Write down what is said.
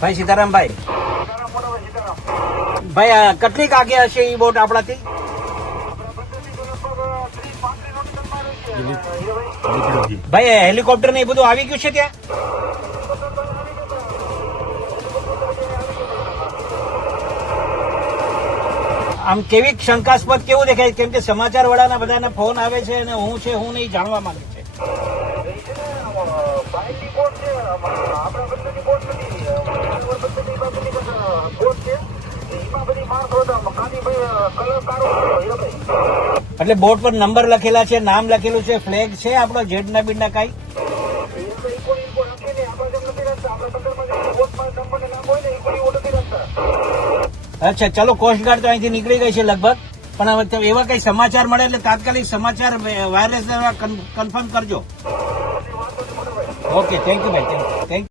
ભાઈ સીતારામભાઈ, ભાઈ કેટલીક આગે હશે એ બોટ આપણાથી? ભાઈ હેલિકોપ્ટર ને એ બધું આવી ગયું છે ત્યાં? આમ કેવી શંકાસ્પદ કેવું દેખાય? કેમ કે સમાચાર વાળાના બધાના ફોન આવે છે અને હું છે હું નહીં જાણવા માંગે છે. એટલે બોટ પર નંબર લખેલા છે, નામ લખેલું છે, ફ્લેગ છે આપણો જેડના બીડના કઈ? અચ્છા, ચલો કોસ્ટગાર્ડ તો અહીંથી નીકળી ગઈ છે લગભગ, પણ હવે એવા કઈ સમાચાર મળે એટલે તાત્કાલિક સમાચાર વાયરલેસ કન્ફર્મ કરજો. ઓકે, થેન્ક યુ ભાઈ, થેન્ક યુ.